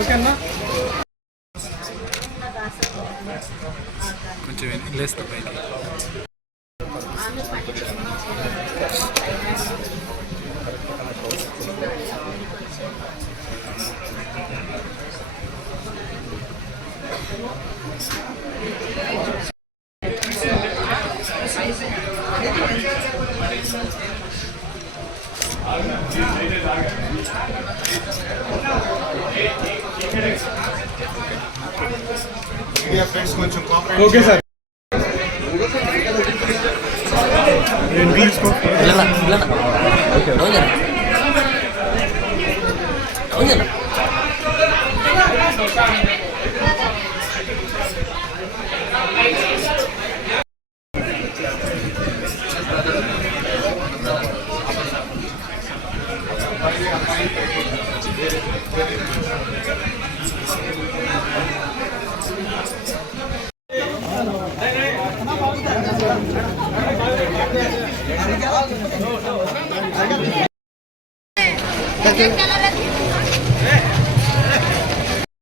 ఓకేనా కొంచెం లేస్తా పైకి. Okay sir.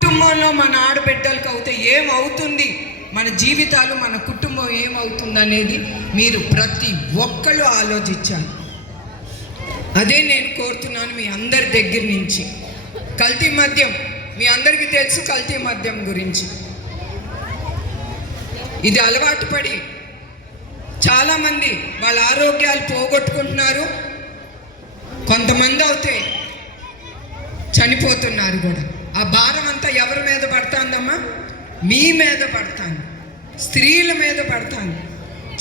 కుటుంబంలో మన ఆడబిడ్డలకు అవుతే ఏమవుతుంది, మన జీవితాలు మన కుటుంబం ఏమవుతుంది అనేది మీరు ప్రతి ఒక్కళ్ళు ఆలోచించాలి. అదే నేను కోరుతున్నాను మీ అందరి దగ్గర నుంచి. కల్తీ మద్యం మీ అందరికీ తెలుసు, కల్తీ మద్యం గురించి. ఇది అలవాటు పడి చాలామంది వాళ్ళ ఆరోగ్యాలు పోగొట్టుకుంటున్నారు, కొంతమంది అయితే చనిపోతున్నారు కూడా. ఆ భారం అంతా ఎవరి మీద పడుతుందమ్మా? మీ మీద పడుతుంది, స్త్రీల మీద పడుతుంది.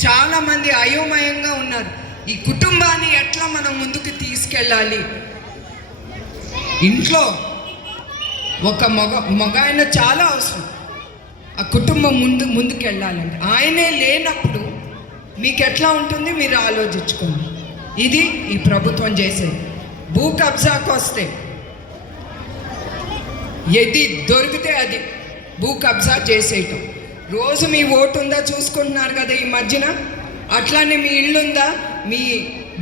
చాలామంది అయోమయంగా ఉన్నారు. ఈ కుటుంబాన్ని ఎట్లా మనం ముందుకు తీసుకెళ్ళాలి? ఇంట్లో ఒక మగాయన చాలా అవసరం. ఆ కుటుంబం ముందుకు వెళ్ళాలంటే ఆయనే లేనప్పుడు మీకు ఎట్లా ఉంటుంది మీరు ఆలోచించుకోండి. ఇది ఈ ప్రభుత్వం చేసేది. భూ కబ్జాకు వస్తే ఏది దొరికితే అది భూ కబ్జా చేసేయటం. రోజు మీ ఓటు ఉందా చూసుకుంటున్నారు కదా ఈ మధ్యన. అట్లానే మీ ఇల్లు ఉందా, మీ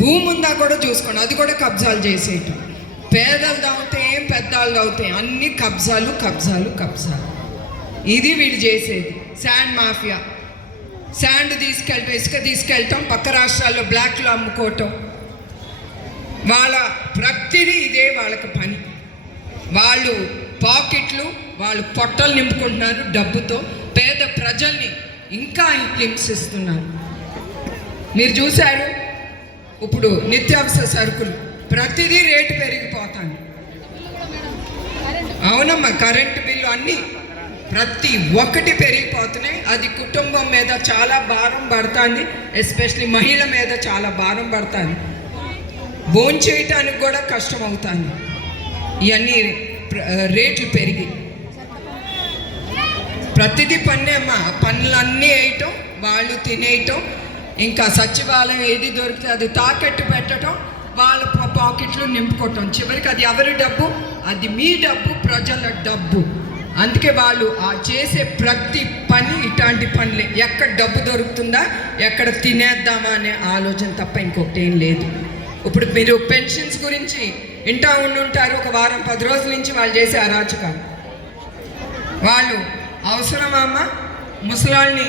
భూమి ఉందా కూడా చూసుకోండి, అది కూడా కబ్జాలు చేసేయటం. పేదలు దావుతే ఏం, పెద్దవాళ్ళు దావుతే అన్ని కబ్జాలు కబ్జాలు కబ్జాలు. ఇది వీడు చేసేది. శాండ్ మాఫియా, శాండ్ తీసుకెళ్ళటం, ఇసుక తీసుకెళ్ళటం, పక్క రాష్ట్రాల్లో బ్లాక్లో అమ్ముకోవటం. వాళ్ళ ప్రతిదీ ఇదే వాళ్ళకి పని. వాళ్ళు పాకెట్లు, వాళ్ళు పొట్టలు నింపుకుంటున్నారు డబ్బుతో. పేద ప్రజల్ని ఇంకా హింసిస్తున్నారు. మీరు చూశారు ఇప్పుడు నిత్యావసర సరుకులు ప్రతిదీ రేటు పెరిగిపోతాను. అవునమ్మా, కరెంటు బిల్లు అన్నీ ప్రతి ఒక్కటి పెరిగిపోతున్నాయి. అది కుటుంబం మీద చాలా భారం పడుతుంది. ఎస్పెషలీ మహిళ మీద చాలా భారం పడుతుంది. భోజనం చేయటానికి కూడా కష్టం అవుతుంది. ఇవన్నీ రేట్లు పెరిగి ప్రతిదీ పన్నే అమ్మా. పన్నులన్నీ వేయటం, వాళ్ళు తినేయటం, ఇంకా సచివాలయం ఏది దొరికితే అది తాకట్టు పెట్టడం, వాళ్ళ పాకెట్లు నింపుకోవటం. చివరికి అది ఎవరి డబ్బు? అది మీ డబ్బు, ప్రజల డబ్బు. అందుకే వాళ్ళు ఆ చేసే ప్రతి పని ఇట్లాంటి పనులే. ఎక్కడ డబ్బు దొరుకుతుందా, ఎక్కడ తినేద్దామా అనే ఆలోచన తప్ప ఇంకొకటి ఏం లేదు. ఇప్పుడు మీరు పెన్షన్స్ గురించి ఇంటా ఉండుంటారు. ఒక వారం 10 రోజుల నుంచి వాళ్ళు చేసే అరాచకాలు. వాళ్ళు అవసరమా అమ్మా? ముసలాళ్ళని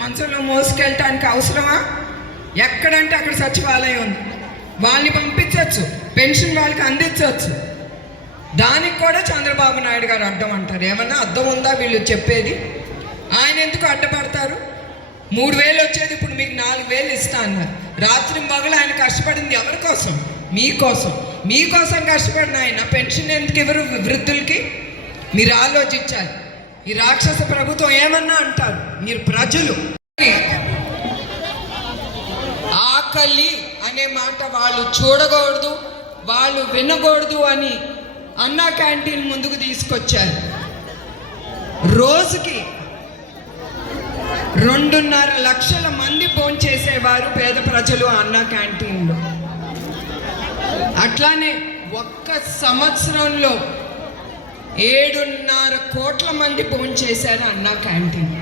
మంచంలో మోసుకెళ్ళటానికి అవసరమా? ఎక్కడంటే అక్కడ సచివాలయం ఉంది, వాళ్ళని పంపించవచ్చు, పెన్షన్ వాళ్ళకి అందించవచ్చు. దానికి కూడా చంద్రబాబు నాయుడు గారు అడ్డం అంటారు. ఏమన్నా అర్థం ఉందా వీళ్ళు చెప్పేది? ఆయన ఎందుకు అడ్డపడతారు? 3000 వచ్చేది ఇప్పుడు మీకు 4000 ఇస్తా అన్నారు. రాత్రి మగలు ఆయన కష్టపడింది ఎవరి కోసం? మీకోసం. మీకోసం కష్టపడిన ఆయన పెన్షన్ ఎందుకు ఇవ్వరు వృద్ధులకి? మీరు ఆలోచించాలి. ఈ రాక్షస ప్రభుత్వం ఏమన్నా అంటారు, మీరు ప్రజలు. ఆకలి అనే మాట వాళ్ళు చూడకూడదు, వాళ్ళు వినకూడదు అని అన్నా క్యాంటీన్ ముందుకు తీసుకొచ్చారు. రోజుకి 2.5 లక్షల మంది భోంచేసేవారు పేద ప్రజలు అన్నా క్యాంటీన్లో. అట్లానే ఒక్క సంవత్సరంలో 7.5 కోట్ల మంది భోంచేశారు అన్నా క్యాంటీన్.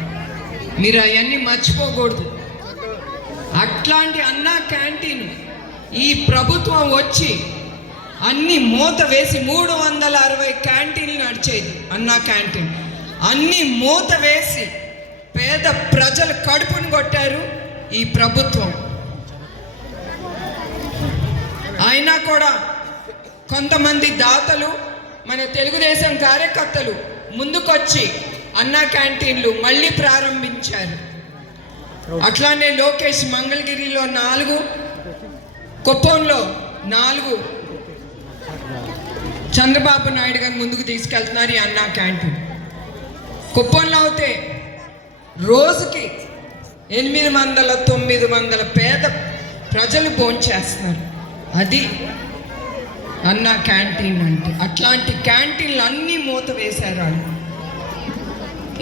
మీరు అవన్నీ మర్చిపోకూడదు. అట్లాంటి అన్నా క్యాంటీన్ ఈ ప్రభుత్వం వచ్చి అన్ని మూత వేసి 360 క్యాంటీన్లు నడిచేది అన్నా క్యాంటీన్, అన్ని మూత వేసి పేద ప్రజల కడుపును కొట్టారు ఈ ప్రభుత్వం. అయినా కూడా కొంతమంది దాతలు, మన తెలుగుదేశం కార్యకర్తలు ముందుకొచ్చి అన్నా క్యాంటీన్లు మళ్ళీ ప్రారంభించారు. అట్లానే లోకేష్ మంగళగిరిలో 4, కుప్పంలో 4 చంద్రబాబు నాయుడు గారు ముందుకు తీసుకెళ్తున్నారు ఈ అన్నా క్యాంటీన్. కుప్పంలో అయితే రోజుకి 800-900 పేద ప్రజలు భోంచేస్తున్నారు. అది అన్నా క్యాంటీన్ అంటే. అట్లాంటి క్యాంటీన్లు అన్నీ మూత వేశారు వాళ్ళు.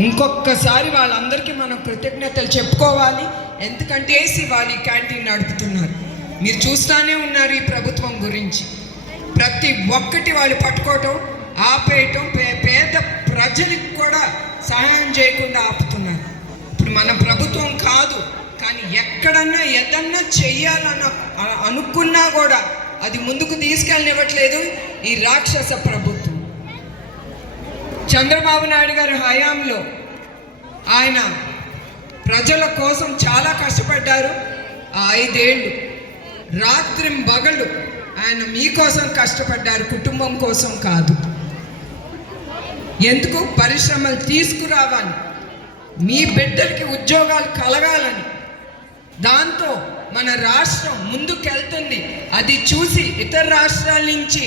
ఇంకొకసారి వాళ్ళందరికీ మనం కృతజ్ఞతలు చెప్పుకోవాలి. ఎందుకంటే వాళ్ళు ఈ క్యాంటీన్ నడుపుతున్నారు. మీరు చూస్తూనే ఉన్నారు ఈ ప్రభుత్వం గురించి. ప్రతి ఒక్కటి వాళ్ళు పట్టుకోవటం, ఆపేయటం, పేద ప్రజలకు కూడా సహాయం చేయకుండా ఆపుతున్నారు. ఇప్పుడు మన ప్రభుత్వం కాదు, కానీ ఎక్కడన్నా ఏదన్నా చెయ్యాలన్న అనుకున్నా కూడా అది ముందుకు తీసుకెళ్ళనివ్వట్లేదు ఈ రాక్షస ప్రభుత్వం. చంద్రబాబు నాయుడు గారి హయాంలో ఆయన ప్రజల కోసం చాలా కష్టపడ్డారు. 5 ఏళ్ళు రాత్రింబగళ్ళు ఆయన మీకోసం కష్టపడ్డారు, కుటుంబం కోసం కాదు. ఎందుకు? పరిశ్రమలు తీసుకురావాలి, మీ బిడ్డలకి ఉద్యోగాలు కలగాలని. దాంతో మన రాష్ట్రం ముందుకెళ్తుంది. అది చూసి ఇతర రాష్ట్రాల నుంచి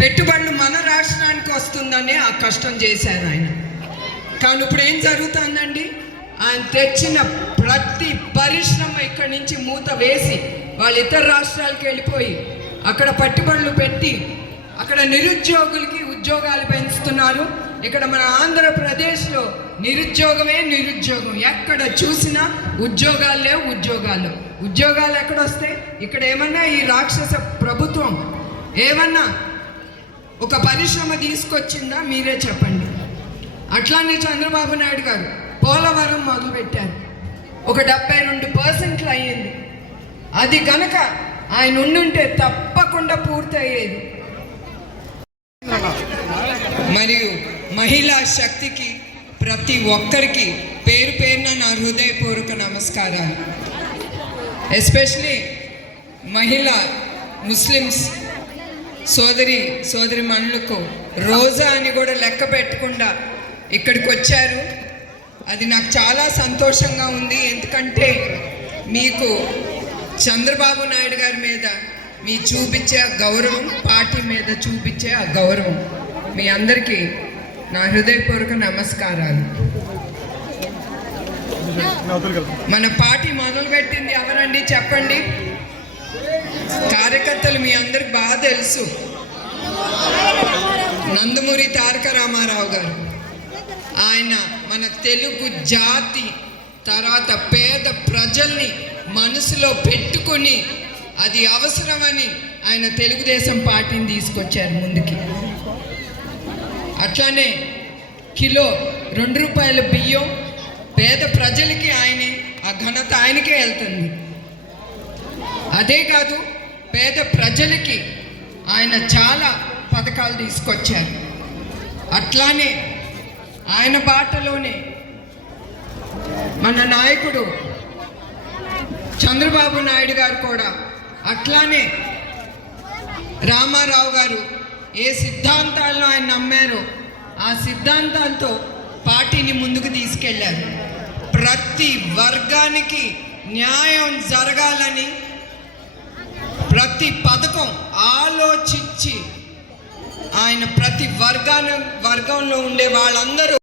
పెట్టుబడులు మన రాష్ట్రానికి వస్తుందనే ఆ కష్టం చేశారు ఆయన. కానీ ఇప్పుడు ఏం జరుగుతుందండి? ఆయన తెచ్చిన ప్రతి పరిశ్రమ ఇక్కడి నుంచి మూత వేసి వాళ్ళు ఇతర రాష్ట్రాలకు వెళ్ళిపోయి అక్కడ పెట్టుబడులు పెట్టి అక్కడ నిరుద్యోగులకి ఉద్యోగాలు పెంచుతున్నారు. ఇక్కడ మన ఆంధ్రప్రదేశ్లో నిరుద్యోగమే నిరుద్యోగం. ఎక్కడ చూసినా ఉద్యోగాలు లేవు, ఉద్యోగాలు ఎక్కడొస్తాయి? ఇక్కడ ఏమన్నా ఈ రాక్షస ప్రభుత్వం ఏమన్నా ఒక పరిశ్రమ తీసుకొచ్చిందా? మీరే చెప్పండి. అట్లానే చంద్రబాబు నాయుడు గారు పోలవరం మొదలుపెట్టారు. ఒక 72% అయ్యింది. అది కనుక ఆయన ఉండుంటే తప్పకుండా పూర్తయ్యేది. మరియు మహిళా శక్తికి ప్రతి ఒక్కరికి పేరు పేరున నా హృదయపూర్వక నమస్కారాలు. ఎస్పెషలీ మహిళా ముస్లిమ్స్ సోదరి మనులకు రోజా అని కూడా లెక్క పెట్టకుండా ఇక్కడికి వచ్చారు. అది నాకు చాలా సంతోషంగా ఉంది. ఎందుకంటే మీకు చంద్రబాబు నాయుడు గారి మీద మీ చూపించే ఆ గౌరవం, పార్టీ మీద చూపించే ఆ గౌరవం, మీ అందరికీ నా హృదయపూర్వక నమస్కారాలు. మన పార్టీ మొదలుపెట్టింది ఎవరండి చెప్పండి? కార్యకర్తలు మీ అందరికి బాగా తెలుసు. నందమూరి తారక రామారావు గారు. ఆయన మన తెలుగు జాతి తర్వాత పేద ప్రజల్ని మనసులో పెట్టుకొని అది అవసరమని ఆయన తెలుగుదేశం పార్టీని తీసుకొచ్చారు ముందుకి. అట్లానే కిలో 2 రూపాయల బియ్యం పేద ప్రజలకి ఆయనే, ఆ ఘనత ఆయనకే వెళ్తుంది. అదే కాదు, పేద ప్రజలకి ఆయన చాలా పథకాలు తీసుకొచ్చారు. అట్లానే ఆయన బాటలోనే మన నాయకుడు చంద్రబాబు నాయుడు గారు కూడా అట్లానే రామారావు గారు ఏ సిద్ధాంతాలను ఆయన నమ్మారో ఆ సిద్ధాంతాలతో పార్టీని ముందుకు తీసుకెళ్లారు. ప్రతి వర్గానికి న్యాయం జరగాలని ప్రతి పథకం ఆలోచించి ఆయన ప్రతి వర్గంలో ఉండే వాళ్ళందరూ